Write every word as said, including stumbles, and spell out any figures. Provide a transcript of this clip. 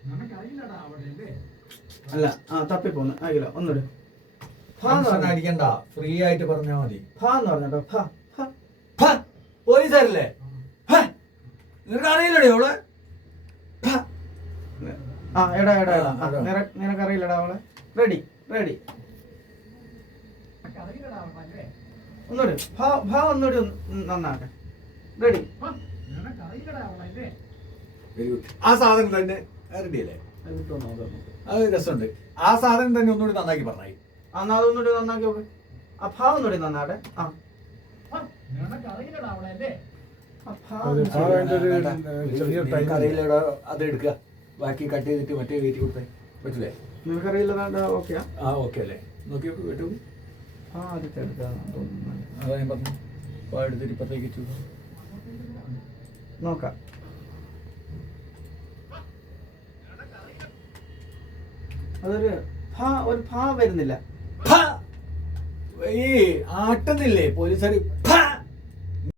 അല്ല ആ തപ്പിപ്പോന്ന് ആകില്ല ഒന്നുകൂടെ അടിക്കണ്ട, ഫ്രീ ആയിട്ട് പറഞ്ഞാ മതി. ഫ എന്ന് പറഞ്ഞോ. ഫ ഫ പോലീസുകാരല്ലേ? നിനക്ക് അറിയില്ലടേ അവളെ? ആ എടാ എടാ നിനക്ക് അറിയില്ലടാ അവളെ. റെഡി റെഡി ഒന്നുകൂടി ഫ ഫ ഒന്നുകൂടി നന്നാട്ടെ. റെഡി. Very good. ആ സാധനം തന്നെ റെഡി അല്ലേ? അത് രസമുണ്ട്. ആ സാധനം തന്നെ ഒന്നുകൂടി നന്നാക്കി പറഞ്ഞായി. എന്നാ അതൊന്നുകൂടി നന്നാക്കി നോക്ക്. ആ ഫ ഒന്നുകൂടി നന്നാട്ടെ. ആ അത് എടുക്കുക, ബാക്കി കട്ട് ചെയ്തിട്ട് മറ്റേ കയറ്റി കൊടുത്തേ പറ്റില്ലേ? നിനക്കറിയില്ല. ഓക്കെയാ? ആ ഓക്കെ അല്ലേ? നോക്കി കേട്ടു. ആ ആദ്യത്തെ എടുക്കാം. അതാ ഞാൻ പറഞ്ഞു. അപ്പോൾ എടുത്തിട്ട് ഇപ്പത്തേക്ക് വെച്ചു നോക്കാം. അതൊരു ഫ ഒരു ഫ വരുന്നില്ല. ഈ ആട്ടുന്നില്ലേ പോലീസുകാർ?